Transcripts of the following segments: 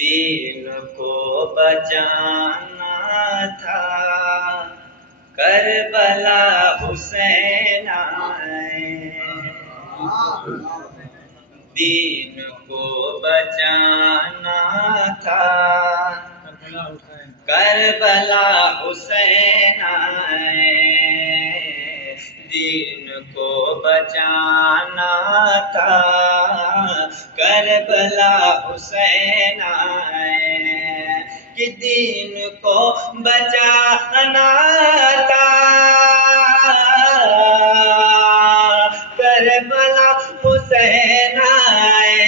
دین کو بچانا تھا، کربلا حسین آئے، دین کو بچانا تھا، کربلا حسین آئے، دین کو بچانا تھا، کربلا حسین آئے، کہ دین کو بچانا تھا، کربلا حسین آئے،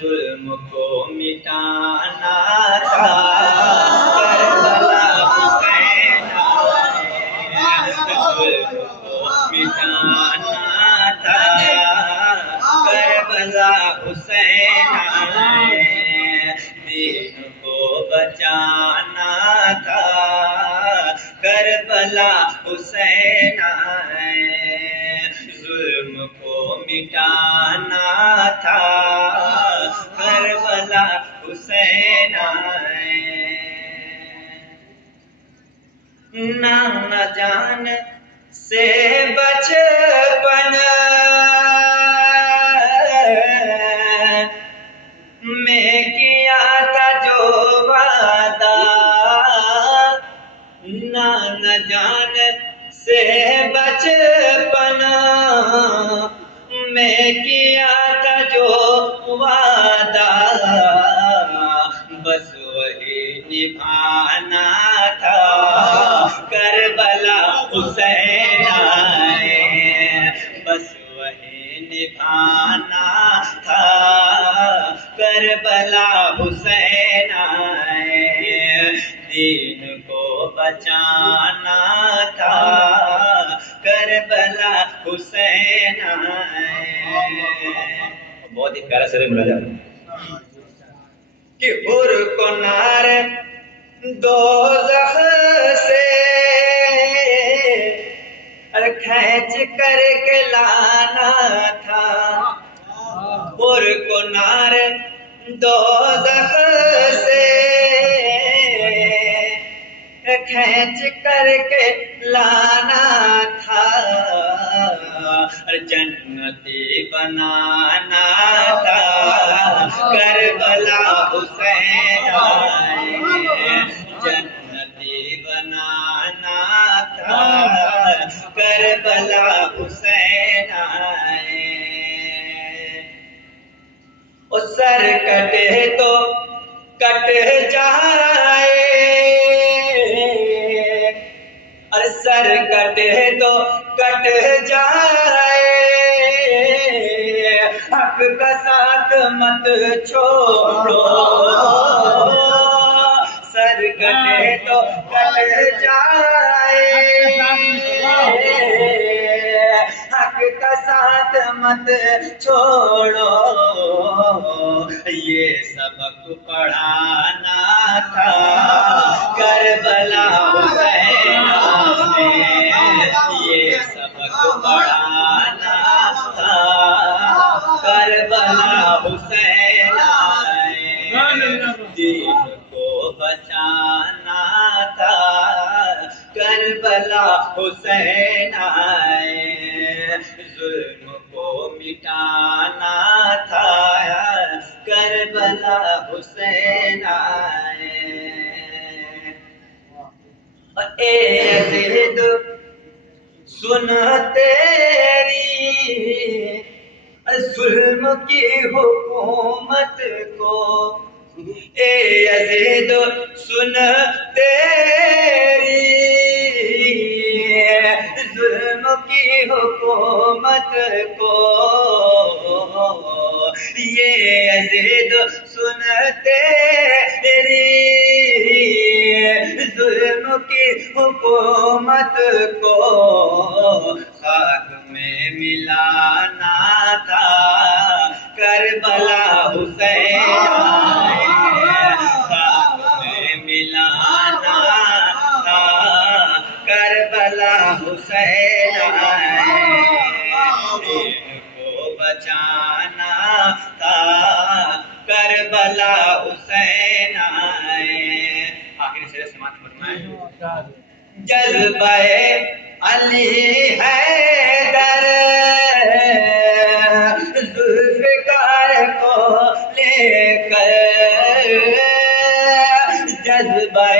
ظلم کو مٹانا تھا، کربلا حسین آئے، ظلم کو مٹانا تھا، کربلا حسین آئے، دین کو بچانا تھا، کربلا حسین آئے، ظلم کو مٹانا تھا، کربلا حسین آئے، نہ جان سے بچپن میں کیا تھا جو وعدہ، نہ جان سے بچپن میں کیا تھا جو وعدہ، بس وہی نبھانا تھا، کربلا حسین آئے، بس وہی نبھانا تھا، کربلا حسین آئے، دین کو بچانا تھا، کربلا حسین آئے۔ بہت ہی پیارا سر ملا جاتا کہ حر کو نار دوزخ سے کھینچ کر کے لانا تھا، حر کو نار دوزخ سے کھینچ کر کے لانا تھا، جنتی بنانا تھا، کربلا حسین آئے، جنتی بنانا تھا، کربلا حسین آئے، اور سر کٹے تو کٹ جائے، اور سر کٹے تو کٹ جائے، حق کا ساتھ مت چھوڑو، سر کٹے تو کٹ جائے، حق کا ساتھ مت چھوڑو، یہ سبق پڑھانا تھا، کربلا حسین آئے، یہ سبق پڑھانا تھا، کربلا حسین آئے، دین کو بچانا تھا، کربلا حسین آئے، ظلم کو مٹانا تھا، کربلا حسین آئے، اے یزید سن تیری ظلم کی حکومت کو، اے یزید سن تیری ظلم کی حکومت کو، یہ یزید سن تیری ظلم کی حکومت کو، خاک میں ملانا تھا، کربلا حسین آئے، خاک میں ملانا تھا، کربلا حسین آئے، دین کو بچانا تھا، کربلا کربلا حسین آئے. آخری شعر سماعت فرمائیں. جذبہ علی حیدر ذوالفقار کو لے کر، جذبہ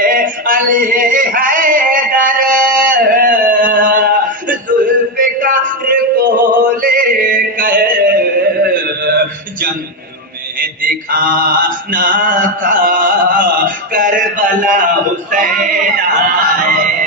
علی حیدر ذوالفقار کو لے کر جنگ میں دکھانا تھا کربلا حسین آئے.